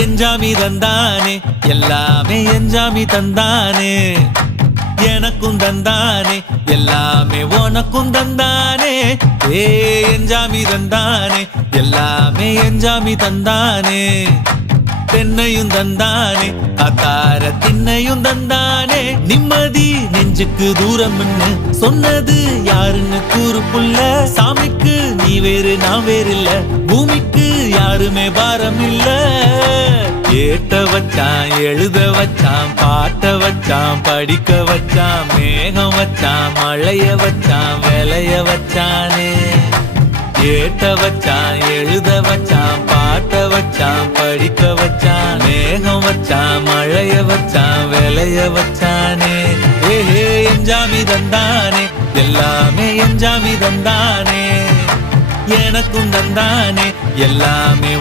எஞ்சாமி தந்தானே எல்லாமே எஞ்சாமி தந்தானே எனக்கும் தந்தானே எல்லாமே உனக்கும் தந்தானே ஏ எஞ்சாமி தந்தானே எல்லாமே எஞ்சாமி தந்தானே தென்னையும் தந்தானே அத்தார திண்ணையும் தந்தானே நிம்மதி நெஞ்சுக்கு தூரம்னு சொன்னது யாருன்னு கூறு புள்ள சாமிக்கு நீ வேறு நான் வேறு இல்ல பூமிக்கு யாருமே பாரம் இல்ல ஏட்ட வச்சான் எழுத வச்சான் பாட்ட வச்சான் படிக்க வச்சான் மேகம் வச்சான் மழைய வச்சான் விளைய வச்சானே ஏட்ட வச்சான் எழுத வச்சான் பாட்ட வச்சான் படிக்க வச்சான் மேகம் வச்சான் மழைய வச்சான் விளைய வச்சானே ஏஹே எஞ்சாமி தந்தானே எல்லாமே எஞ்சாமி தந்தானே எனக்கும் தந்தானே எல்லாமே